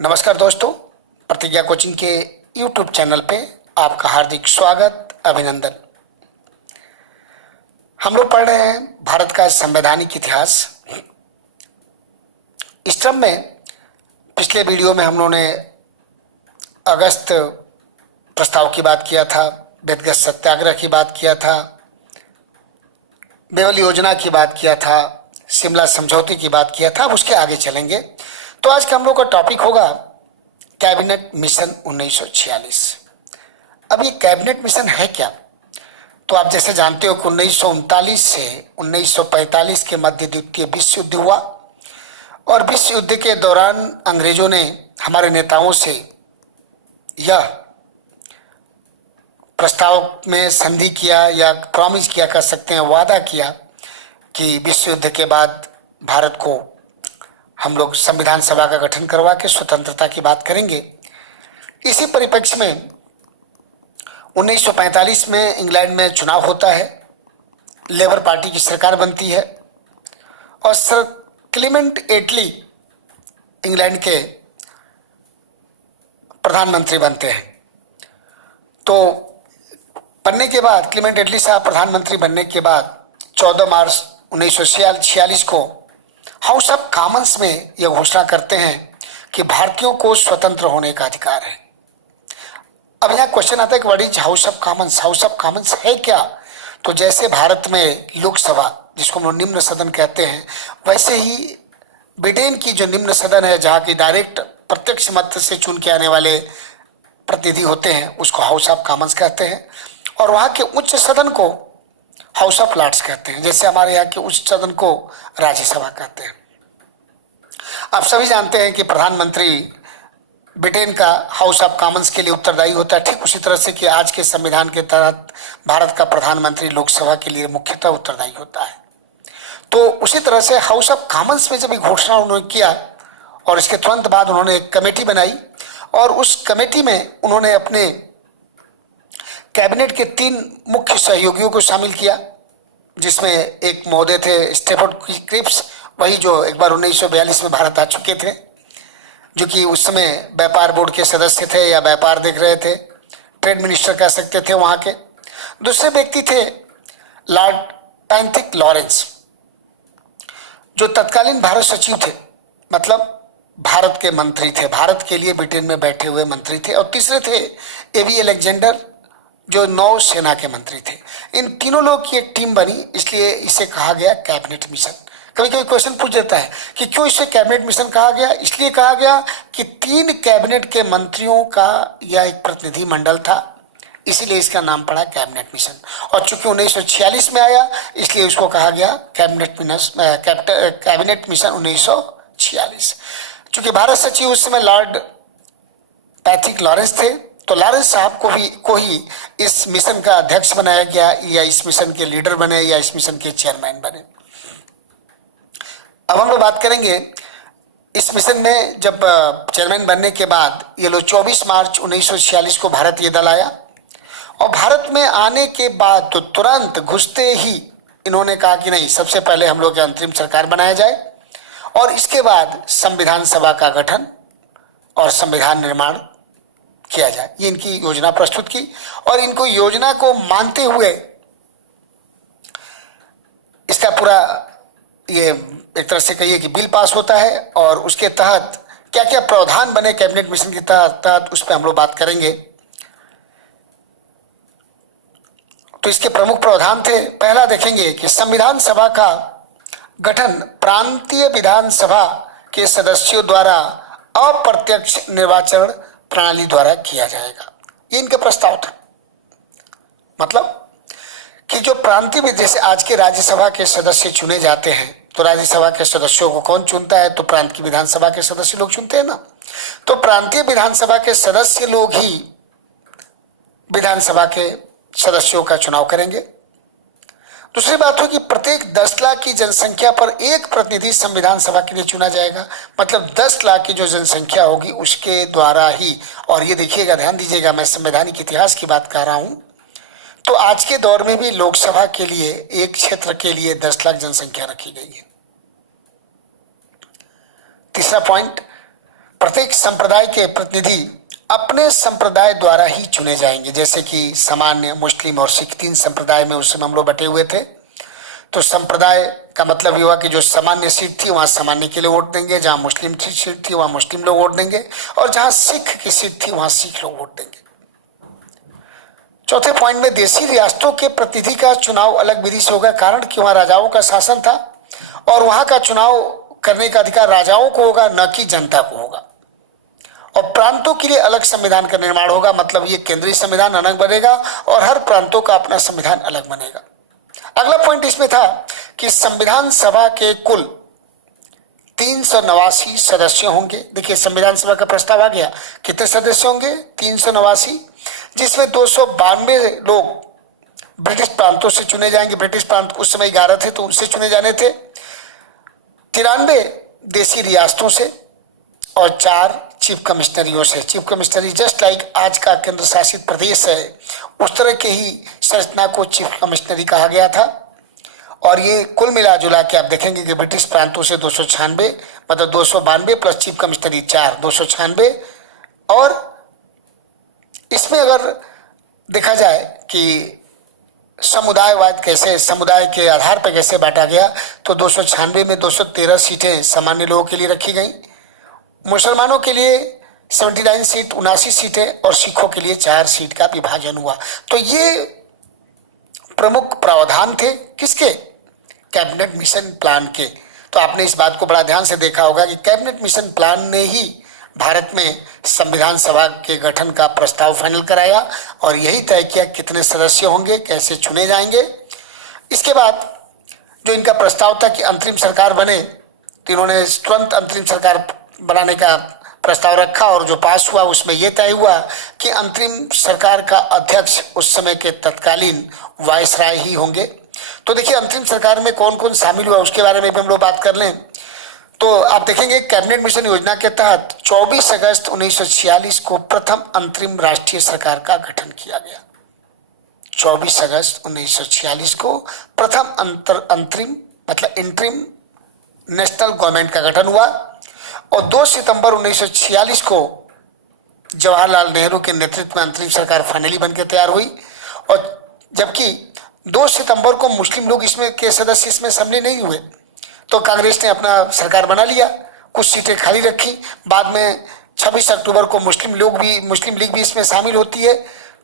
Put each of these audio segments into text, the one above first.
नमस्कार दोस्तों, प्रतिज्ञा कोचिंग के YouTube चैनल पे आपका हार्दिक स्वागत, अभिनंदन। हम लोग पढ़ रहे हैं भारत का संवैधानिक इतिहास। इस क्रम में पिछले वीडियो में हम लोगों ने अगस्त प्रस्ताव की बात किया था, व्यक्तिगत सत्याग्रह की बात किया था, बेवल योजना की बात किया था, शिमला समझौते की बात किया था। अब उसके आगे चलेंगे। तो आज का हम लोग का टॉपिक होगा कैबिनेट मिशन 1946। अब ये कैबिनेट मिशन है क्या? तो आप जैसे जानते हो कि 1939 से 1945 के मध्य द्वितीय विश्व युद्ध हुआ और विश्व युद्ध के दौरान अंग्रेजों ने हमारे नेताओं से यह प्रस्ताव में संधि किया या प्रॉमिस किया, कर सकते हैं, वादा किया कि विश्व युद्ध के बाद भारत को हम लोग संविधान सभा का गठन करवा के स्वतंत्रता की बात करेंगे। इसी परिप्रेक्ष्य में 1945 में इंग्लैंड में चुनाव होता है, लेबर पार्टी की सरकार बनती है और सर क्लीमेंट एटली इंग्लैंड के प्रधानमंत्री बनते हैं। तो बनने के बाद क्लीमेंट एटली साहब प्रधानमंत्री बनने के बाद 14 मार्च 1946 को हाउस ऑफ कॉमन्स में यह घोषणा करते हैं कि भारतीयों को स्वतंत्र होने का अधिकार है। अब यहाँ क्वेश्चन आता है कि what is house of Commons? House of Commons है क्या? तो जैसे भारत में लोकसभा, जिसको हम निम्न सदन कहते हैं, वैसे ही ब्रिटेन की जो निम्न सदन है, जहाँ की डायरेक्ट प्रत्यक्ष मत से चुन के आने वाले प्रतिनिधि होते हैं, उसको हाउस ऑफ कॉमन्स कहते हैं। और वहाँ के उच्च सदन को हाउस ऑफ लॉर्ड्स कहते हैं, जैसे हमारे यहाँ के उच्च सदन को राज्यसभा कहते हैं। आप सभी जानते हैं कि प्रधानमंत्री ब्रिटेन का हाउस ऑफ कॉमन्स के लिए उत्तरदायी होता है, ठीक उसी तरह से कि आज के संविधान के तहत भारत का प्रधानमंत्री लोकसभा के लिए मुख्यतः उत्तरदायी होता है। तो उसी तरह से हाउस ऑफ कॉमन्स में जब ये घोषणा उन्होंने किया और इसके तुरंत बाद उन्होंने एक कमेटी बनाई और उस कमेटी में उन्होंने अपने कैबिनेट के 3 मुख्य सहयोगियों को शामिल किया, जिसमें एक महोदय थे स्टेफर्ड क्रिप्स, वही जो एक बार 1942 में भारत आ चुके थे, जो कि उस समय व्यापार बोर्ड के सदस्य थे या व्यापार देख रहे थे, ट्रेड मिनिस्टर कह सकते थे वहाँ के। दूसरे व्यक्ति थे लॉर्ड पैंथिक लॉरेंस, जो तत्कालीन भारत सचिव थे, मतलब भारत के मंत्री थे, भारत के लिए ब्रिटेन में बैठे हुए मंत्री थे। और तीसरे थे एवी अलेक्जेंडर, जो नौसेना के मंत्री थे। इन तीनों लोग की एक टीम बनी, इसलिए इसे कहा गया कैबिनेट मिशन। कभी कभी क्वेश्चन पूछ देता है कि क्यों इसे कैबिनेट मिशन कहा गया? इसलिए कहा गया कि 3 कैबिनेट के मंत्रियों का यह एक प्रतिनिधि मंडल था, इसीलिए इसका नाम पड़ा कैबिनेट मिशन। और चूंकि 1946 में आया, इसलिए उसको कहा गया कैबिनेट मिशन 1946। चूंकि भारत सचिव उस समय लॉर्ड पैथिक लॉरेंस थे, तो लॉरेंस साहब को ही इस मिशन का अध्यक्ष बनाया गया, या इस मिशन के लीडर बने, या इस मिशन के चेयरमैन बने। अब हम लोग बात करेंगे इस मिशन में जब चेयरमैन बनने के बाद ये लोग 24 मार्च 1946 को भारत ये दल आया और भारत में आने के बाद तो तुरंत घुसते ही इन्होंने कहा कि नहीं, सबसे पहले हम लोग की अंतरिम सरकार बनाया जाए और इसके बाद संविधान सभा का गठन और संविधान निर्माण किया जाए। ये इनकी योजना प्रस्तुत की और इनको योजना को मानते हुए इसका पूरा ये एक तरह से कहिए कि बिल पास होता है और उसके तहत क्या क्या प्रावधान बने कैबिनेट मिशन के तहत उस पर हम लोग बात करेंगे। तो इसके प्रमुख प्रावधान थे, पहला देखेंगे कि संविधान सभा का गठन प्रांतीय विधानसभा के सदस्यों द्वारा अप्रत्यक्ष निर्वाचन प्रणाली द्वारा किया जाएगा। ये इनका प्रस्ताव था। मतलब कि जो प्रांतीय, जैसे आज के राज्यसभा के सदस्य चुने जाते हैं, तो राज्यसभा के सदस्यों को कौन चुनता है? तो प्रांत की विधानसभा के सदस्य लोग चुनते हैं ना। तो प्रांतीय विधानसभा के सदस्य लोग ही विधानसभा के सदस्यों का चुनाव करेंगे। दूसरी बात हो कि प्रत्येक 10 लाख की जनसंख्या पर एक प्रतिनिधि संविधान सभा के लिए चुना जाएगा। मतलब 10 लाख की जो जनसंख्या होगी उसके द्वारा ही। और ये देखिएगा, ध्यान दीजिएगा, मैं संवैधानिक इतिहास की बात कर रहा हूं, तो आज के दौर में भी लोकसभा के लिए एक क्षेत्र के लिए 10 लाख जनसंख्या रखी गई है। तीसरा पॉइंट, प्रत्येक संप्रदाय के प्रतिनिधि अपने संप्रदाय द्वारा ही चुने जाएंगे। जैसे कि सामान्य, मुस्लिम और सिख, 3 संप्रदाय में उस समय हम लोग बटे हुए थे। तो संप्रदाय का मतलब ये हुआ कि जो सामान्य सीट थी वहां सामान्य के लिए वोट देंगे, जहां मुस्लिम की सीट थी वहां मुस्लिम लोग वोट देंगे, और जहां सिख की सीट थी वहां सिख लोग वोट देंगे। चौथे पॉइंट में देशी रियासतों के प्रतिनिधि का चुनाव अलग विधि से होगा, कारण कि वहां राजाओं का शासन था और वहां का चुनाव करने का अधिकार राजाओं को होगा, न कि जनता को होगा। और प्रांतों के लिए अलग संविधान का निर्माण होगा, मतलब ये केंद्रीय संविधान अलग बनेगा और हर प्रांतों का अपना संविधान अलग बनेगा। अगला पॉइंट इसमें था कि संविधान सभा के कुल 389 सदस्य होंगे। देखिए संविधान सभा का प्रस्ताव आ गया, कितने सदस्य होंगे? 389, जिसमें 292 लोग ब्रिटिश प्रांतों से चुने जाएंगे। ब्रिटिश प्रांत उस समय 11 थे तो उनसे चुने जाने थे। 93 देशी रियासतों से और 4 चीफ कमिश्नरियों से। चीफ कमिश्नरी जस्ट लाइक आज का केंद्र शासित प्रदेश है, उस तरह के ही संरचना को चीफ कमिश्नरी कहा गया था। और ये कुल मिला जुला के आप देखेंगे कि ब्रिटिश प्रांतों से 296, मतलब 292 प्लस चीफ कमिश्नरी 4, 296। और इसमें अगर देखा जाए कि समुदायवाद कैसे, समुदाय के आधार पर कैसे बांटा गया, तो 296 में 213 सीटें सामान्य लोगों के लिए रखी गई, मुसलमानों के लिए 79 सीट, 79 सीटें, और सिखों के लिए 4 सीट का विभाजन हुआ। तो ये प्रमुख प्रावधान थे किसके? कैबिनेट मिशन प्लान के। तो आपने इस बात को बड़ा ध्यान से देखा होगा कि कैबिनेट मिशन प्लान ने ही भारत में संविधान सभा के गठन का प्रस्ताव फाइनल कराया और यही तय किया कितने सदस्य होंगे, कैसे चुने जाएंगे। इसके बाद जो इनका प्रस्ताव था कि अंतरिम सरकार बने, तो इन्होंने तुरंत अंतरिम सरकार बनाने का प्रस्ताव रखा और जो पास हुआ उसमें यह तय हुआ कि अंतरिम सरकार का अध्यक्ष उस समय के तत्कालीन वायसराय ही होंगे। तो देखिए अंतरिम सरकार में कौन कौन शामिल हुआ उसके बारे में भी हम लोग बात कर लें तो आप देखेंगे कैबिनेट मिशन योजना के तहत 24 अगस्त 1946 को प्रथम अंतरिम राष्ट्रीय सरकार का गठन किया गया। 24 अगस्त 1946 को प्रथम अंतरिम मतलब इंटरिम नेशनल गवर्नमेंट का गठन हुआ और 2 सितंबर 1946 को जवाहरलाल नेहरू के नेतृत्व में अंतरिम सरकार फाइनली बनकर तैयार हुई। और जबकि 2 सितंबर को मुस्लिम लोग इसमें के सदस्य इसमें शामिल नहीं हुए, तो कांग्रेस ने अपना सरकार बना लिया, कुछ सीटें खाली रखी। बाद में 26 अक्टूबर को मुस्लिम लीग भी इसमें शामिल होती है।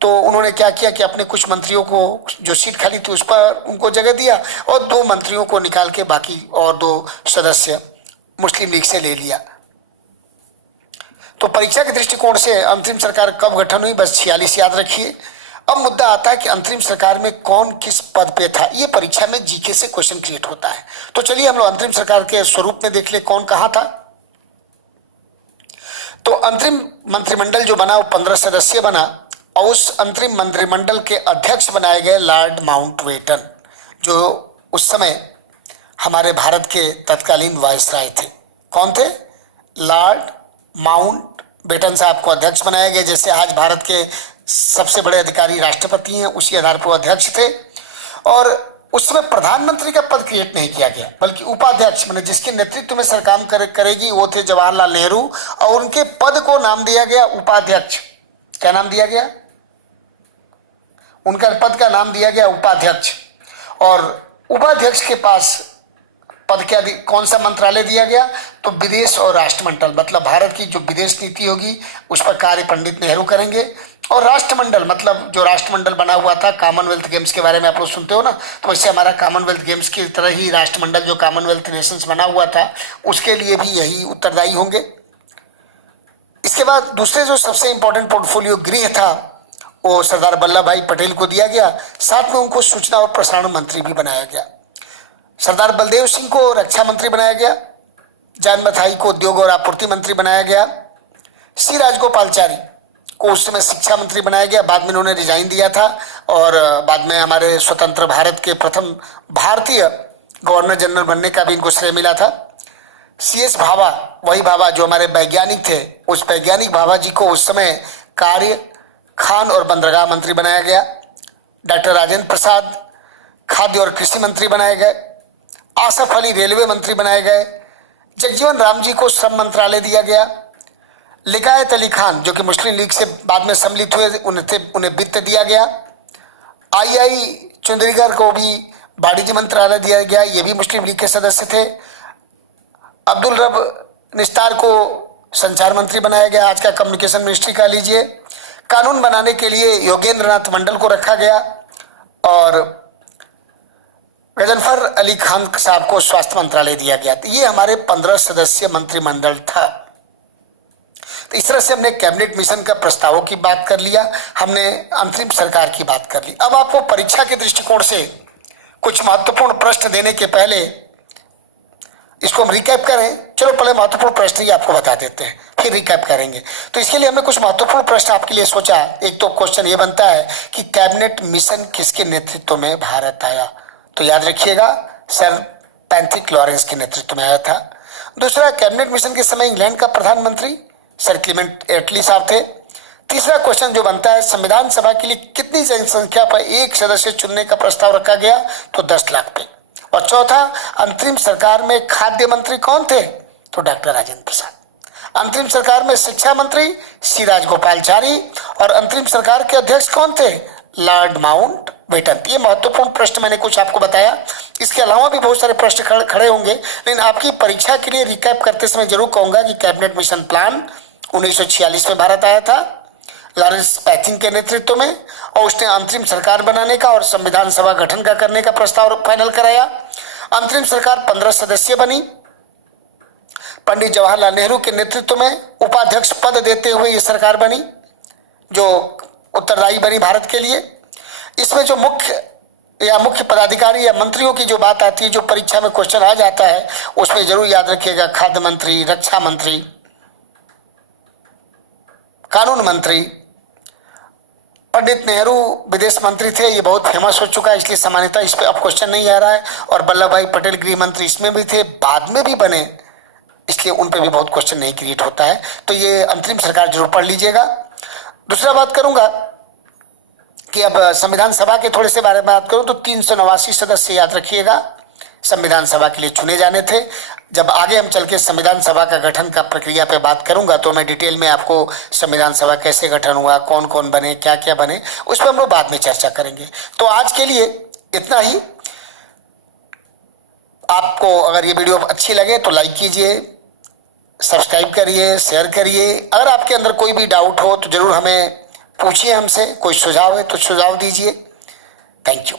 तो उन्होंने क्या किया कि अपने कुछ मंत्रियों को जो सीट खाली थी उस पर उनको जगह दिया और 2 मंत्रियों को निकाल के बाकी और 2 सदस्य मुस्लिम लीग से ले लिया। तो परीक्षा के दृष्टिकोण से अंतरिम सरकार कब गठन हुई, बस 46 याद रखिए। अब मुद्दा आता है कि अंतरिम सरकार में कौन किस पद पे था। ये परीक्षा में जीके से क्वेश्चन क्रिएट होता है। तो चलिए हम लोग अंतरिम सरकार के स्वरूप में देख ले कौन कहां था। तो अंतरिम मंत्रिमंडल जो बना वो 15 सदस्य बना और उस अंतरिम मंत्रिमंडल के अध्यक्ष बनाए गए लॉर्ड माउंटबेटन, जो उस समय हमारे भारत के तत्कालीन वायसराय थे। कौन थे? लॉर्ड माउंटबेटन साहब को अध्यक्ष बनाया गया। जैसे आज भारत के सबसे बड़े अधिकारी राष्ट्रपति हैं, उसी आधार पर अध्यक्ष थे। और उस समय प्रधानमंत्री का पद क्रिएट नहीं किया गया, बल्कि उपाध्यक्ष मैंने जिसके नेतृत्व में सरकार करेगी वो थे जवाहरलाल नेहरू और उनके पद को नाम दिया गया उपाध्यक्ष। क्या नाम दिया गया? उनका पद का नाम दिया गया उपाध्यक्ष। और उपाध्यक्ष के पास पद क्या कौन सा मंत्रालय दिया गया? तो विदेश और राष्ट्रमंडल, मतलब भारत की जो विदेश नीति होगी उस पर कार्य पंडित नेहरू करेंगे। और राष्ट्रमंडल मतलब जो राष्ट्रमंडल बना हुआ था, कॉमनवेल्थ गेम्स के बारे में आप लोग सुनते हो ना, तो वैसे हमारा कॉमनवेल्थ गेम्स की तरह ही राष्ट्रमंडल जो कॉमनवेल्थ नेशंस बना हुआ था उसके लिए भी यही उत्तरदायी होंगे। इसके बाद दूसरे जो सबसे इंपॉर्टेंट पोर्टफोलियो गृह था वो सरदार वल्लभ भाई पटेल को दिया गया। साथ में उनको सूचना और प्रसारण मंत्री भी बनाया गया। सरदार बलदेव सिंह को रक्षा मंत्री बनाया गया। जॉन मथाई को उद्योग और आपूर्ति मंत्री बनाया गया। सी राजगोपालचारी को उस समय शिक्षा मंत्री बनाया गया। बाद में उन्होंने रिजाइन दिया था और बाद में हमारे स्वतंत्र भारत के प्रथम भारतीय गवर्नर जनरल बनने का भी इनको श्रेय मिला था। CS भाभा, वही भाभा जो हमारे वैज्ञानिक थे, उस वैज्ञानिक भाभा जी को उस समय कार्य, खान और बंदरगाह मंत्री बनाया गया। डॉक्टर राजेंद्र प्रसाद खाद्य और कृषि मंत्री बनाए गए। आसफ अली रेलवे मंत्री बनाए गए। जगजीवन राम जी को श्रम मंत्रालय दिया गया। लिकायत अली खान जो कि मुस्लिम लीग से बाद में सम्मिलित हुए, उन्हें वित्त दिया गया। आई चुंदरीगर को भी वाणिज्य मंत्रालय दिया गया, ये भी मुस्लिम लीग के सदस्य थे। अब्दुल रब निस्तार को संचार मंत्री बनाया गया, आज का कम्युनिकेशन मिनिस्ट्री का लीजिए। कानून बनाने के लिए योगेंद्र नाथ मंडल को रखा गया और गजनफर अली खान साहब को स्वास्थ्य मंत्रालय दिया गया। तो ये हमारे 15 सदस्यीय मंत्रिमंडल था। तो इस तरह से हमने कैबिनेट मिशन का प्रस्तावों की बात कर लिया, हमने अंतरिम सरकार की बात कर ली। अब आपको परीक्षा के दृष्टिकोण से कुछ महत्वपूर्ण प्रश्न देने के पहले इसको हम रिकैप करें। चलो पहले महत्वपूर्ण प्रश्न ही आपको बता देते हैं, फिर रिकैप करेंगे। तो इसके लिए हमने कुछ महत्वपूर्ण प्रश्न आपके लिए सोचा। एक तो क्वेश्चन ये बनता है कि कैबिनेट मिशन किसके नेतृत्व में भारत आया? तो याद रखिएगा, सर पैट्रिक लॉरेंस के नेतृत्व में आया था। दूसरा, कैबिनेट मिशन के समय इंग्लैंड का प्रधानमंत्री सर क्लीमेंट एटली साहब थे। तीसरा क्वेश्चन जो बनता है, संविधान सभा के लिए कितनी जनसंख्या पर एक सदस्य चुनने का प्रस्ताव रखा गया? तो 10 लाख पे। और चौथा, अंतरिम सरकार में खाद्य मंत्री कौन थे? तो डॉक्टर राजेंद्र प्रसाद। अंतरिम सरकार में शिक्षा मंत्री सी राजगोपालचारी और अंतरिम सरकार के अध्यक्ष कौन थे? Lord Mountbatten. ये महत्वपूर्ण प्रश्न मैंने कुछ आपको बताया। इसके अलावा भी बहुत सारे प्रश्न खड़े होंगे, लेकिन आपकी परीक्षा के लिए रिकैप करते समय जरूर कहूंगा कि कैबिनेट मिशन प्लान 1946 में भारत आया था लॉरेंस पैथिंग के नेतृत्व में, और उसने अंतरिम सरकार बनाने का और संविधान सभा गठन का करने का प्रस्ताव फाइनल कराया। अंतरिम सरकार 15 सदस्य बनी। पंडित जवाहरलाल नेहरू के नेतृत्व में उपाध्यक्ष पद देते हुए ये सरकार बनी जो उत्तरदायी बनी भारत के लिए। इसमें जो मुख्य पदाधिकारी या मंत्रियों की जो बात आती है, जो परीक्षा में क्वेश्चन आ जाता है, उसमें जरूर याद रखिएगा खाद्य मंत्री, रक्षा मंत्री, कानून मंत्री। पंडित नेहरू विदेश मंत्री थे, ये बहुत फेमस हो चुका है, इसलिए सामान्यतः इस पे अब क्वेश्चन नहीं आ रहा है। और वल्लभ भाई पटेल गृह मंत्री इसमें भी थे, बाद में भी बने, इसलिए उन पे भी बहुत क्वेश्चन नहीं क्रिएट होता है। तो ये अंतरिम सरकार जरूर पढ़ लीजिएगा। दूसरा बात करूंगा कि अब संविधान सभा के थोड़े से बारे में बात करूं तो 389 सदस्य याद रखिएगा संविधान सभा के लिए चुने जाने थे। जब आगे हम चल के संविधान सभा का गठन का प्रक्रिया पे बात करूंगा तो मैं डिटेल में आपको संविधान सभा कैसे गठन हुआ, कौन कौन बने, क्या क्या बने, उस पर हम लोग बाद में चर्चा करेंगे। तो आज के लिए इतना ही। आपको अगर ये वीडियो अच्छी लगे तो लाइक कीजिए, सब्सक्राइब करिए, शेयर करिए। अगर आपके अंदर कोई भी डाउट हो तो जरूर हमें पूछिए, हमसे कोई सुझाव है तो सुझाव दीजिए। Thank you.